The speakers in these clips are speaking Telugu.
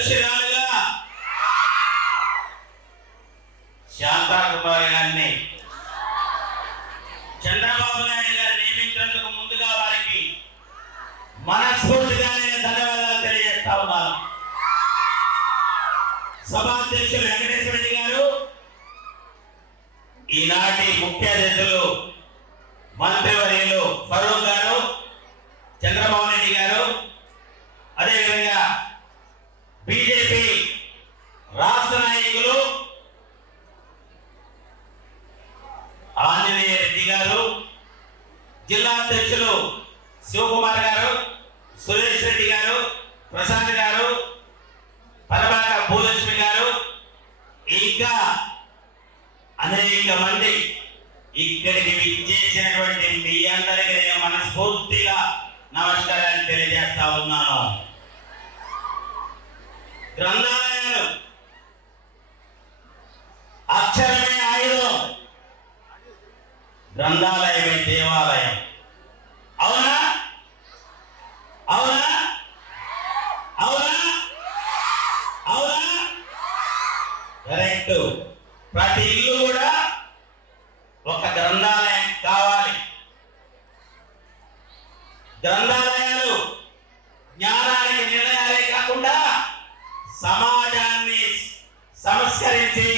అధ్యక్షురాలుగా శాంతాకుమారి గారిని చంద్రబాబు నాయుడు గారు నియమించినందుకు ముందుగా వారికి మనస్ఫూర్తిగా నేను ధన్యవాదాలు తెలియజేస్తా ఉన్నాను. సభాధ్యక్షులు వెంకటేశ్వర రెడ్డి గారు, ఈనాటి ముఖ్య అతిథులు మంత్రివర్యులు ఫరూక్ గారు, చంద్రబాబు నాయుడు గారు, అదేవిధంగా బీజేపీ రాష్ట్ర నాయకులు ఆంజనేయ రెడ్డి గారు, జిల్లా అధ్యక్షులు శివకుమార్ గారు, సురేష్ రెడ్డి గారు, ప్రశాంత్ గారు, పరబాక భూలక్ష్మి గారు, ఇంకా అనేక మంది ఇక్కడికి విచ్చేసినటువంటి మీ అందరికీ నేను మనస్ఫూర్తిగా నమస్కారాలు తెలియజేస్తా ఉన్నాను. గ్రంథాలయాలు అక్షరమే ఆయుధం, గ్రంథాలయమే దేవాలయం. అవునా అవునా అవునా అవునా? కరెక్ట్. ప్రతి ఇల్లు కూడా ఒక గ్రంథాలయం కావాలి. గ్రంథాలయాలు జ్ఞానానికి నిర్ణయాలే కాకుండా సమాజాన్ని సంస్కరించి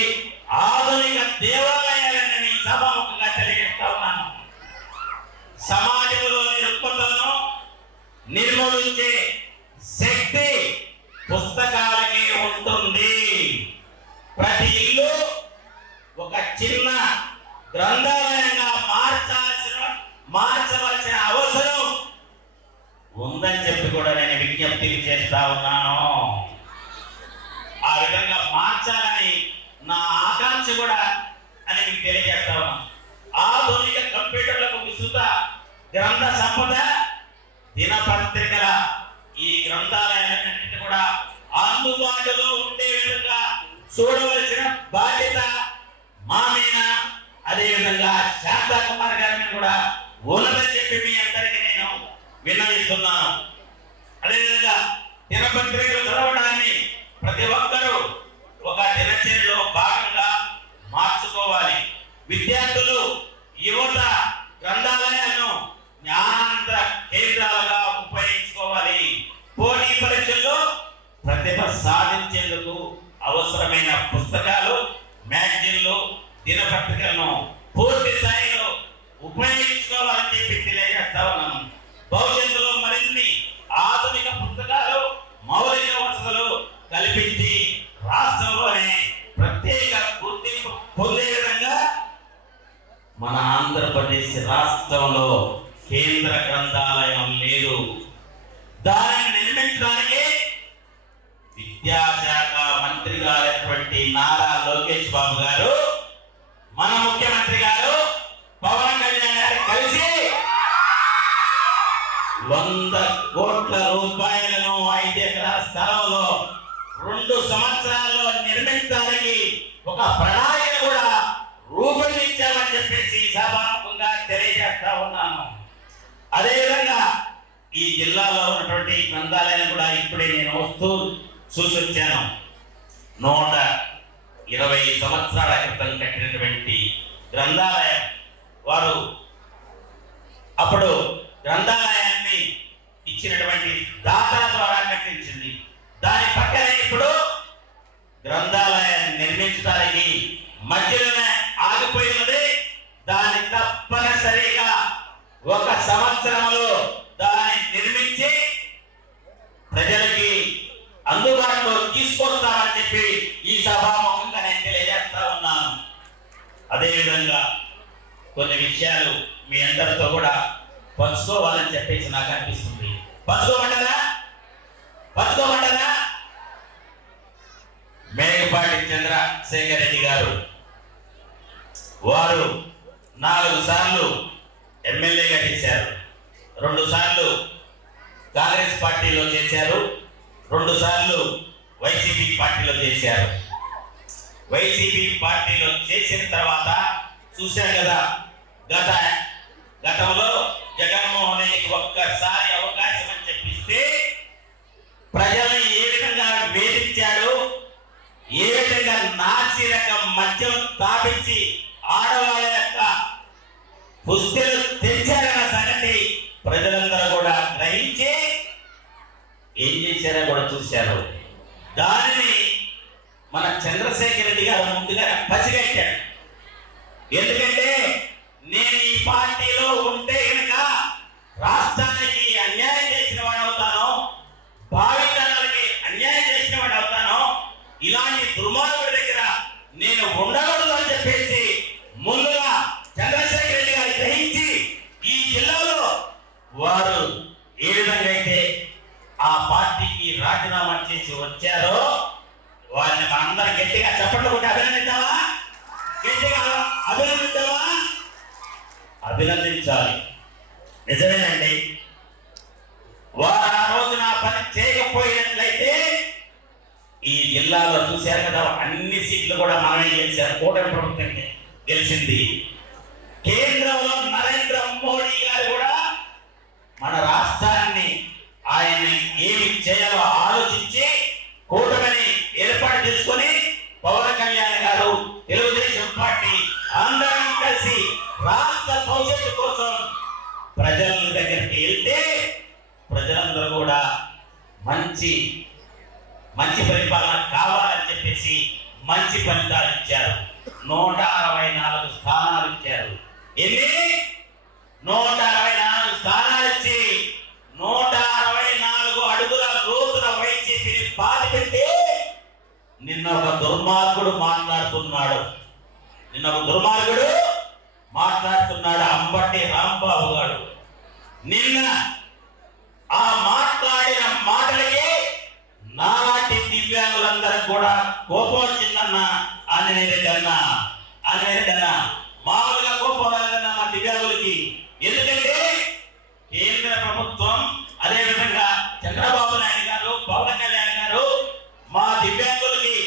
ఆధునిక దేవాలయాలని సభాముఖంగా తెలియజేస్తా ఉన్నాను. సమాజంలోని రుగ్మతలను నిర్మూలించే శక్తి పుస్తకాలకి ఉంటుంది. ప్రతి ఇల్లు ఒక చిన్న గ్రంథాలయంగా మార్చవలసిన అవసరం ఉందని చెప్పి కూడా నేను విజ్ఞప్తి చేస్తా ఉన్నాను. ఆ విధంగా మార్చాలని నా ఆకాంక్ష కూడా అని మీకు తెలియజేస్తా ఉన్నాను. ఆధునిక కంప్యూటర్లకు విస్తృత గ్రంథ సంపద, దినపత్రికల ఈ గ్రంథాలయాలన్నింటినీ కూడా అందుబాటులో ఉండే విధంగా చూడవలసిన బాధ్యత మా మీద, అదేవిధంగా శాంతాకుమార్ గారిని కూడా ఉన్నదని చెప్పి మీ అందరికీ నేను విన్నవిస్తున్నాను. అదేవిధంగా దినపత్రికలు చదవడాన్ని ప్రతి ఒక్కరూ ఒక దినచర్యలో భాగంగా మార్చుకోవాలి. విద్యార్థులు, యువత గ్రంథాలయాలను జ్ఞానానంద కేంద్రాలుగా ఉపయోగించుకోవాలి. పోటీ పరీక్షల్లో ప్రతిభ సాధించేందుకు అవసరమైన పుస్తకాలు, మ్యాగజైన్లు, దినపత్రికలను పూర్తి స్థాయిలో ఉపయోగించుకోవాలని చెప్పి తెలియజేస్తా ఉన్నాను. భవిష్యత్తులో మరిన్ని ఆధునిక పుస్తకాలు, మౌలిక వసతులు కల్పించి రాష్ట్రంలోనే ప్రత్యేక గుర్తింపు పొందే విధంగా మన ఆంధ్రప్రదేశ్ రాష్ట్రంలో కేంద్ర గ్రంథాలయం లేదు. దానిని నిర్మించడానికి విద్యాశాఖ మంత్రి గారైనటువంటి నారా లోకేష్ బాబు గారు, మన ముఖ్యమంత్రి గారు పవన్ కళ్యాణ్ గారు కలిసి 100 కోట్ల రూపాయలను 5 ఎకరాల స్థలంలో 2 సంవత్సరాల్లో నిర్మించడానికి ఒక ప్రణాళిక కూడా రూపొందించామని చెప్పేసి సభాముఖంగా తెలియజేస్తా ఉన్నాను. అదేవిధంగా ఈ జిల్లాలో ఉన్నటువంటి గ్రంథాలయాన్ని కూడా ఇప్పుడే నేను వస్తూ చూసి వచ్చాను. 120 సంవత్సరాల క్రితం కట్టినటువంటి గ్రంథాలయం. వారు అప్పుడు గ్రంథాలయాన్ని ఇచ్చినటువంటి దాతల ద్వారా కట్టించింది. దాని పక్కనే ఇప్పుడు గ్రంథాలయాన్ని నిర్మించడానికి మధ్యలోనే ఆగిపోయినది. దాన్ని తప్పనిసరిగా 1 సంవత్సరంలో దాన్ని నిర్మించి ప్రజలకి అందుబాటులో తీసుకొస్తామని చెప్పి ఈ సభాముఖంగా నేను తెలియజేస్తా ఉన్నాను. అదేవిధంగా కొన్ని విషయాలు మీ అందరితో కూడా పంచుకోవాలని చెప్పేసి నాకు అనిపిస్తుంది. పంచుకోమంటారా? మేకపాటి చంద్రశేఖర్ రెడ్డి గారు, వారు 4 సార్లు ఎమ్మెల్యేగా చేశారు. 2 సార్లు కాంగ్రెస్ పార్టీలో చేశారు, 2 సార్లు వైసీపీ పార్టీలో చేశారు. వైసీపీ పార్టీలో చేసిన తర్వాత చూశారు కదా, గతంలో జగన్మోహన్ రెడ్డికి ఒక్కసారి అవకాశం అని చెప్పిస్తే ప్రజల్ని ఏ విధంగా వేధించారు స్థాపించి ఆడవాళ్ళ యొక్క పుస్తలు తెచ్చారన్న సంగతి ప్రజలందరూ కూడా గ్రహించి ఏం చేశారో కూడా చూశారు. దానిని మన చంద్రశేఖర్ రెడ్డి గారు ముందుగా పసిగట్టాడు. ఎందుకంటే నేను ఈ పార్టీలో ఉంటే కనుక రాష్ట్రానికి అన్యాయం చేసిన వాడు అవుతాను, భావితరాలకి అన్యాయం చేసిన వాడు అవుతాను, ఇలాంటి దుర్మార్గుడి దగ్గర నేను ఉండకూడదు అని చెప్పేసి ముందుగా చంద్రశేఖర్ రెడ్డి గారు గ్రహించి ఈ జిల్లాలో వారు ఏ విధంగా అయితే ఆ పార్టీకి రాజీనామా చేసి వచ్చారో వారిని మనందరం గట్టిగా చప్పట్లు కొట్టి అభినందిద్దామా? గట్టిగా అభినందిద్దామా? అభినందించాలి. నిజమేనండి. వారు ఆ రోజున పని చేయకపోయినట్లయితే ఈ జిల్లాలో చూశారు కదా, అన్ని సీట్లు కూడా మనమే గెలిచారు. కూటమి ప్రభుత్వం గెలిచింది. కేంద్రంలో నరేంద్ర మోడీ గారు కూడా మన రాష్ట్రాన్ని ఆయన ఏమి చేయాలో ఆలోచించి కూటమిని ఏర్పాటు చేసుకొని పవన్ కళ్యాణ్ గారు, తెలుగుదేశం పార్టీ అందరం కలిసి రాష్ట్ర భవిష్యత్తు కోసం ప్రజల దగ్గరికి వెళ్తే ప్రజలందరూ కూడా మంచి పరిపాలన కావాలని చెప్పేసి మంచి ఫలితాలు ఇచ్చారు. 164 స్థానాలు ఇచ్చారు. ఎన్ని? 164 స్థానాలు ఇచ్చి 164 అడుగుల లోతుల వైసీపీని బాధ పెట్టి నిన్న ఒక దుర్మార్గుడు మాట్లాడుతున్నాడు. అంబటి రాంబాబు గారు నిన్న ఆ మాట్లాడిన మాటలకి నాలాంటి దివ్యాంగులందరూ కూడా కోపం వచ్చిందన్న ఆంజనేయ రెడ్డి అన్న మామూలుగా కోపం రాలేదన్న మా దివ్యాంగులకి. ఎందుకంటే కేంద్ర ప్రభుత్వం అదేవిధంగా చంద్రబాబు నాయుడు గారు, పవన్ కళ్యాణ్ గారు మా దివ్యాంగులకి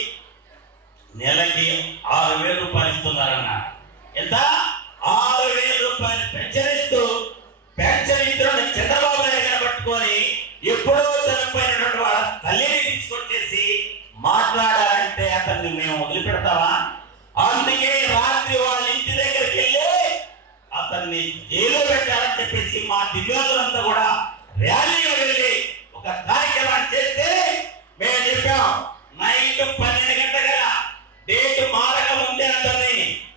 నెలకి 6,000 రూపాయలు ఇస్తున్నారన్న. ఎంత? 6,000 రూపాయలు పెన్షన్ ఇస్తూ పెన్షన్ ఇస్తున్న చంద్రబాబు నాయుడు గారు పట్టుకొని ఎప్పుడో చనిపోయినటువంటి వాళ్ళ తల్లిని తీసుకొచ్చేసి మాట్లాడాలంటే అతన్ని మేము వదిలిపెడతావా? అందుకే రాత్రి వాళ్ళ ఇంటి దగ్గరికి వెళ్ళి అతన్ని జైలు పెట్టాలని చెప్పేసి మా దివ్యాంగులంతా కూడా ర్యాలీగా వెళ్ళి ఒక కార్యక్రమాన్ని చేస్తే మేము చెప్పాం, నైట్ 12 గంటల డేట్ మారక ముందే అతన్ని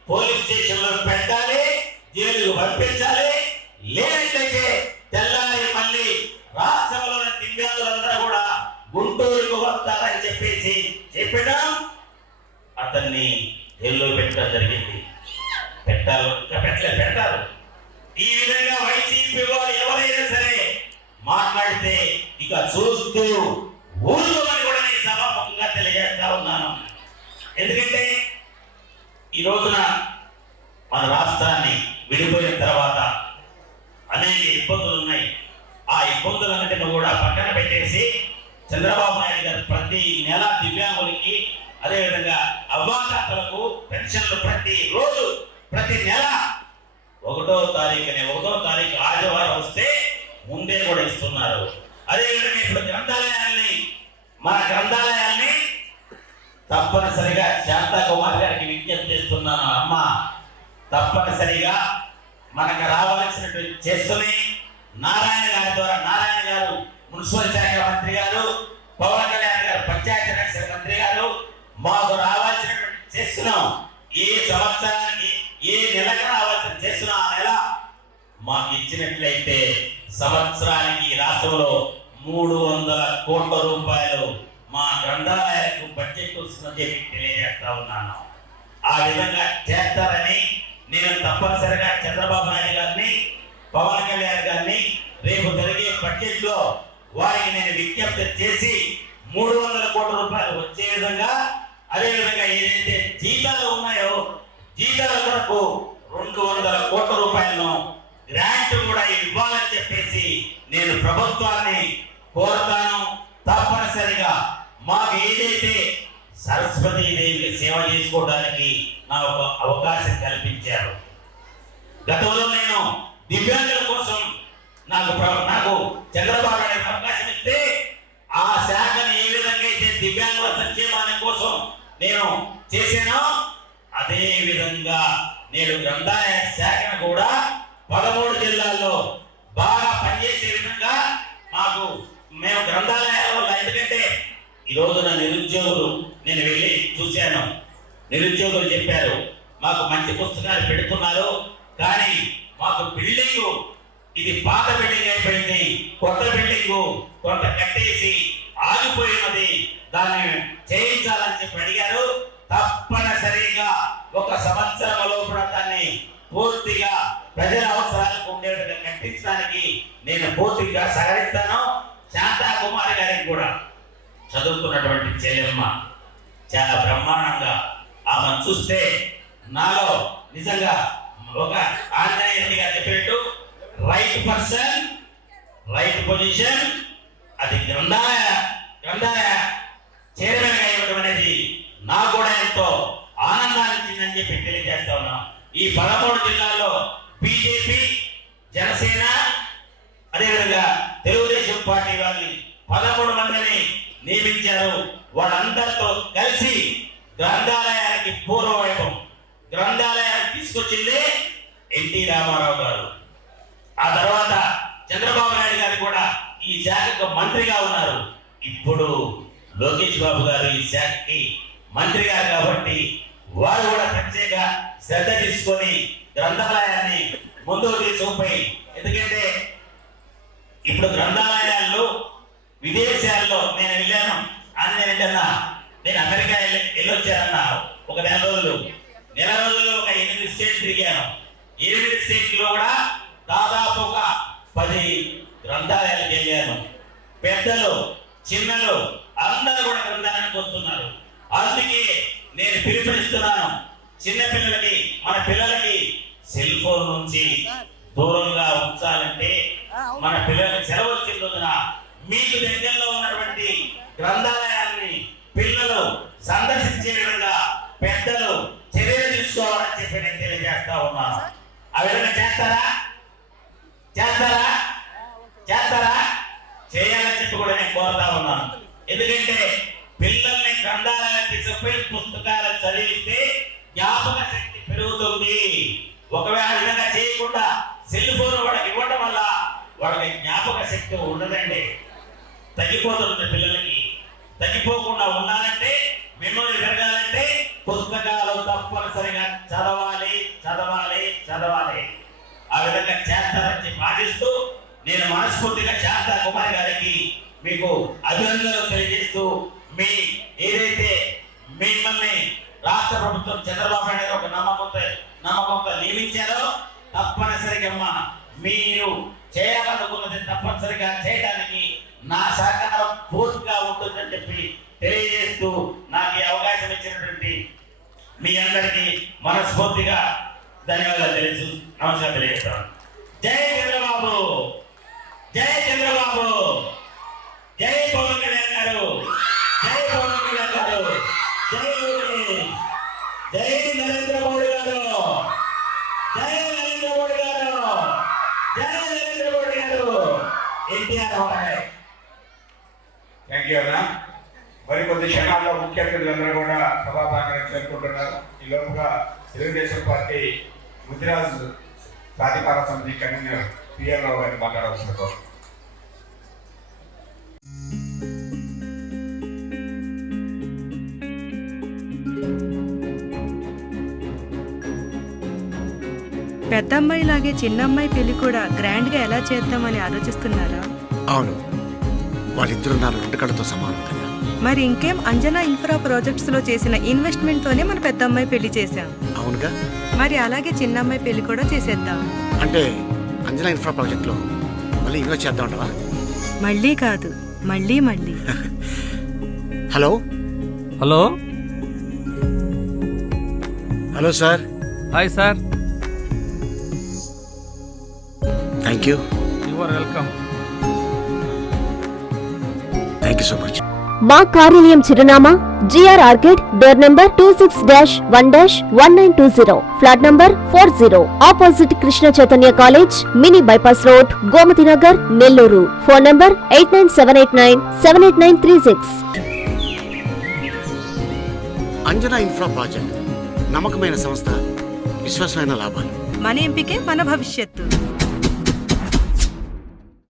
పోలీస్ స్టేషన్ లో పెట్టాలి, జైలుకు పంపించాలి. లేదంటే తెల్లారి మళ్ళీ రాష్ట్రంలోని దివ్యాంగులందరూ కూడా గుంటూరుకు వస్తారని చెప్పేసి చెప్పడం అతన్ని జైల్లో పెట్టడం జరిగింది. పెట్టారు. ఈ విధంగా వైసీపీ వాళ్ళు ఎవరైనా సరే మాట్లాడితే ఇక చూస్తూ ఊరుకోమని కూడా నేను సభాముఖంగా తెలియజేస్తా ఉన్నాను. ఎందుకంటే ఈ రోజున మన రాష్ట్రాన్ని విడిపోయిన తర్వాత అనేక ఇబ్బందులు ఉన్నాయి. ఆ ఇబ్బందులన్నిటిని కూడా పక్కన పెట్టేసి చంద్రబాబు నాయుడు గారు ప్రతి నెల దివ్యాంగులకి అదేవిధంగా అవ్వాతాతలకు పెన్షన్లు ప్రతి నెల 1వ తారీఖు ఆదివారం వస్తే ముందే కూడా ఇస్తున్నారు. అదేవిధంగా ఇప్పుడు మన గ్రంథాలయాల్ని తప్పనిసరిగా శాంతాకుమార్ గారికి విజ్ఞప్తి చేస్తున్నాను. అమ్మ, తప్పనిసరిగా మనకు రావాల్సినటువంటి చేస్తుని నారాయణ గారు మున్సిపల్ శాఖ మంత్రి గారు, పవన్ కళ్యాణ్ గారు పంచాయతీ రాజ్ శాఖ మంత్రి గారు మాకు రావాల్సినటువంటి చేస్తున్నాం. ఏ సంవత్సరానికి ఏ నెలకు రావాల్సిన చేస్తున్నాం ఆ నెల మాకు ఇచ్చినట్లయితే సంవత్సరానికి రాష్ట్రంలో 300 కోట్ల రూపాయలు మా గ్రంథాలయాలకు బడ్జెట్ వస్తుందని చెప్పి తెలియజేస్తా ఉన్నాను. ఆ విధంగా చేస్తారని నేను తప్పనిసరిగా చంద్రబాబు నాయుడు గారిని, పవన్ కళ్యాణ్ గారిని రేపు జరిగే బడ్జెట్ లో వారికి నేను విజ్ఞప్తి చేసి 300 కోట్ల రూపాయలు వచ్చే విధంగా, అదేవిధంగా ఏదైతే జీతాలు ఉన్నాయో జీతాల కొరకు 200 కోట్ల రూపాయలను గ్రాంట్ కూడా ఇవ్వాలని చెప్పేసి నేను ప్రభుత్వాన్ని కోరుతాను. తప్పనిసరిగా మాకు ఏదైతే సరస్వతీదేవికి సేవ చేసుకోవడానికి నాకు అవకాశం కల్పించారు. గతంలో నేను దివ్యాంగుల కోసం నాకు చంద్రబాబు నాయుడు అవకాశం ఇస్తే ఆ శాఖను ఏ విధంగా అయితే దివ్యాంగుల సంక్షేమానికి కోసం నేను చేశానో అదే విధంగా గ్రంథాలయ శాఖను కూడా 13 జిల్లాల్లో బాగా పనిచేసే విధంగా మేము గ్రంథాలయాల వల్ల, ఎందుకంటే ఈ రోజున నిరుద్యోగులు, నేను వెళ్ళి చూశాను, నిరుద్యోగులు చెప్పారు మాకు మంచి పుస్తకాలు పెడుతున్నారు, కానీ మాకు బిల్డింగ్ ఇది పాత బిల్డింగ్ అయిపోయింది, కొత్త బిల్డింగ్ కొంత కట్టేసి ఆగిపోయినది, దాన్ని చేయించాలని చెప్పి అడిగారు. తప్పనిసరిగా 1 సంవత్సరం లోపల దాన్ని పూర్తిగా ప్రజల అవసరాలకు ఉండేట్టుగా కట్టించడానికి నేను పూర్తిగా సహకరిస్తాను. శాంతా కుమారి గారికి కూడా చదువుతున్నటువంటి చెల్లెమ్మ చాలా బ్రహ్మాండంగా ఆమె చూస్తే నాలో నిజంగా ఒక ఆంజనేయ రెడ్డి గారు చెప్పినట్టు రైట్ పర్సన్ రైట్ పొజిషన్, అది గ్రంథాలయ చైర్మన్ ఇవ్వడం అనేది నాకు కూడా ఎంతో ఆనందాన్ని ఇచ్చిందని చెప్పి తెలియజేస్తా ఉన్నాం. ఈ 13 జిల్లాల్లో బీజేపీ, జనసేన, అదేవిధంగా తెలుగుదేశం పార్టీ వాళ్ళని 13 మందిని నియమించారు. వాళ్ళందరితో కలిసి గ్రంథాలయానికి పూర్వవైభవం, గ్రంథాలయానికి తీసుకొచ్చింది ఎన్టీ రామారావు గారు. ఆ తర్వాత చంద్రబాబు నాయుడు గారు కూడా ఈ శాఖకు మంత్రిగా ఉన్నారు. ఇప్పుడు లోకేష్ బాబు గారు ఈ శాఖకి మంత్రి గారు కాబట్టి వారు కూడా ప్రత్యేక శ్రద్ధ తీసుకొని గ్రంథాలయాన్ని ముందుకు తీసుకుపోయి, ఎందుకంటే ఇప్పుడు గ్రంథాలయాల్లో విదేశాల్లో నేను వెళ్ళాను, నేను అమెరికా వెళ్ళొచ్చానన్నా ఒక నెల రోజులు ఒక 8 స్టేట్లు తిరిగాను. 8 స్టేట్లో కూడా దాదాపు ఒక 10 గ్రంథాలయాలకు వెళ్ళాను. పెద్దలు చిన్నలు అందరూ కూడా గ్రంథాలయానికి వస్తున్నారు. అందుకే నేను పిలుపునిస్తున్నాను, చిన్నపిల్లలకి, మన పిల్లలకి సెల్ ఫోన్ నుంచి దూరంగా ఉంచాలంటే మన పిల్లలకి సెలవు వచ్చిన మీకు దగ్గరలో ఉన్నటువంటి గ్రంథాలయాన్ని పిల్లలు సందర్శించే విధంగా పెద్దలు చర్యలు తీసుకోవాలని చెప్పి నేను తెలియజేస్తా ఉన్నాను. ఆ విధంగా చేస్తారా చేయాలని చెప్పి కూడా నేను కోరుతా ఉన్నాను. ఎందుకంటే పిల్లల్ని గ్రంథాలయానికి తీసుకుపోయి పుస్తకాలు చదివిస్తే జ్ఞాపక శక్తి పెరుగుతుంది. ఒకవేళ విధంగా చేయకుండా సెల్ ఫోన్ వాడికి ఇవ్వడం వల్ల వాడికి జ్ఞాపక శక్తి ఉండదండి, తగ్గిపోతుంది. పిల్లలకి తగ్గిపోకుండా ఉండాలంటే, మెమొరీ పెరగాలంటే పుస్తకాలు తప్పనిసరిగా చదవాలి. ఆ విధంగా చేస్తారని చెప్పి ఆశిస్తూ నేను మనస్ఫూర్తిగా శాంతా కుమారి గారికి మీకు అభినందనలు తెలియజేస్తూ, ఏదైతే మిమ్మల్ని రాష్ట్ర ప్రభుత్వం చంద్రబాబు నాయుడు ఒక నమ్మకంతో నియమించారో తప్పనిసరిగా మీరు చేయాలనుకున్నది తప్పనిసరిగా చేయడానికి నా సహకారం పూర్తిగా ఉంటుందని చెప్పి తెలియజేస్తూ, నాకు ఈ అవకాశం ఇచ్చినటువంటి మీ అందరికీ మనస్ఫూర్తిగా ధన్యవాదాలు నమస్కారం తెలియజేస్తాను. జై చంద్రబాబు, జై చంద్రబాబు, జై పవన్ కళ్యాణ్ గారు, జై పవన్ కళ్యాణ్ గారు, జై లోకేష్, జై నరేంద్ర మోడీ గారు, జై నరేంద్ర మోడీ గారు, జై నరేంద్ర మోడీ గారు, ఎన్టీఆర్. థ్యాంక్ యూ అన్న. మరికొద్ది క్షణాల్లో ముఖ్య అతిథులందరూ కూడా సభాభాగానికి చేరుకుంటున్నారు. ఈ లోపుగా తెలుగుదేశం పార్టీ ముదిరాజ్ ప్రాధికార సమితి కన్వీనర్ పిఎల్ రావు గారిని మాట్లాడవలసిన కోరు. పెద్దమ్మాయి లాగే చిన్నమ్మాయి పెళ్లి కూడా గ్రాండ్ గా ఎలా చేద్దామని ఆలోచిస్తున్నారా? అవును, వాళ్ళిద్దరూ నా 2 కళ్ళతో సమానం కదా. మరి ఇంకేం, అంజనా ఇన్ఫ్రా ప్రాజెక్ట్స్ లో చేసిన ఇన్వెస్ట్మెంట్ తోనే మన పెద్దమ్మాయి పెళ్లి చేశాం. అవునుగా, మరి అలాగే చిన్నమ్మాయి పెళ్లి కూడా చేసేద్దాం. అంటే అంజనా ఇన్ఫ్రా ప్రాజెక్ట్ లో మళ్ళీ ఇన్వెస్ట్ చేద్దాం అంటావా? మళ్ళీ కాదు, మళ్ళీ. Hello sir. Hi sir. Thank you. You are welcome. Thank you so much. మా కార్యాలయం చిరునామా GR Orchid, door number 26-1-1920, flat number 40, opposite Krishna Chaitanya college, mini bypass road, Gomathi Nagar, Nellore. Phone number 8978978936. Anjana infra project నమ్మకమైన సంస్థ, విశ్వాసమైన లాభాలు. మన ఎంపికే మన భవిష్యత్తు.